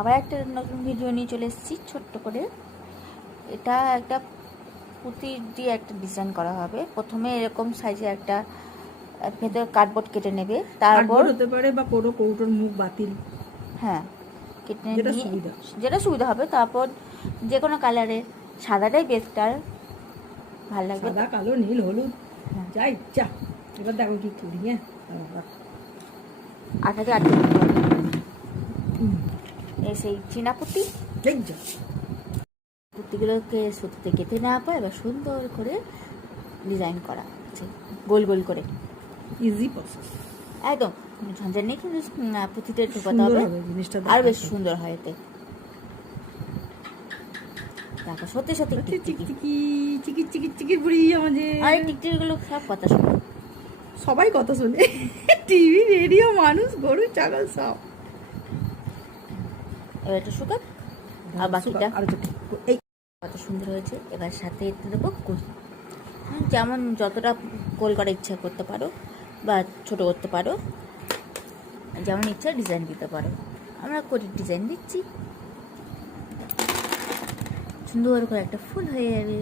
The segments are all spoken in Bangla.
আবার একটা নতুন ভিডিও নিয়ে চলে এসেছি ছোট্ট করে। এটা একটা পুঁতি দিয়ে একটা ডিজাইন করা হবে। প্রথমে এরকম সাইজে একটা ভেতরে কার্ডবোর্ড কেটে নেবে, তারপর হতে পারে বা কোনো কৌটোর মুখ বাতিল, হ্যাঁ কেটে যেটা নিয়ে সুবিধা যেটা সুবিধা হবে। তারপর যে কোনো কালারের, সাদাটাই বেস্টার, ভালো লাগবে। সাদা, কালো, নীল, হলুদ, হ্যাঁ, যা ইচ্ছা। এবার দেখো কি করি। হ্যাঁ, আটাকে আটকে দিতে হবে। এই সেই চীনা পুঁতি, দেখছো পুঁতিগুলোকে সুতিতে কেটে নেওয়া পর এবার সুন্দর করে ডিজাইন করা আছে, গোল গোল করে। ইজি প্রসেস, একদম ঝঞ্ঝাট নেই, কিন্তু পুঁথিতে ঢোকাতে সুন্দর হবে, হবে জিনিসটা, আর বেশ সুন্দর হয় এতে। দেখো সত্যি সত্যি টিকটিকি। চিকি চিকি চিকি চিকি বুড়ি আমাদের। আর এই টিকটিকিগুলো সব কথা শোনে, সবাই কথা শুনে, টিভি, রেডিও, মানুষ, গরু, ছাগল সব। এবার একটু শুকাক, আর বাকিটা আর এই কত সুন্দর হয়েছে। এবার সাথে এতে দেবো কুল, যেমন যতটা গোল করার ইচ্ছা করতে পারো বা ছোট করতে পারো, যেমন ইচ্ছা ডিজাইন দিতে পারো। আমরা করির ডিজাইন দিচ্ছি, সুন্দর করে একটা ফুল হয়ে যাবে।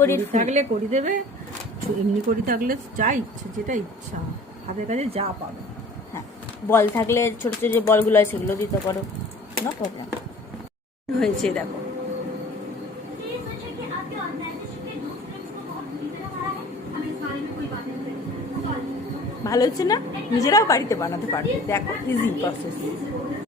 করি থাকলে করি দেবে, এমনি করি থাকলে যা ইচ্ছা, যেটা ইচ্ছা হাতের কাছে যা পাবে। হ্যাঁ, বল থাকলে ছোটো ছোটো যে বলগুলো হয় সেগুলো দিতে পারো, নো প্রবলেম। হয়েছে দেখো, ভালো হচ্ছে না? নিজেরাও বাড়িতে বানাতে পারবে, দেখো ইজি প্রসেস।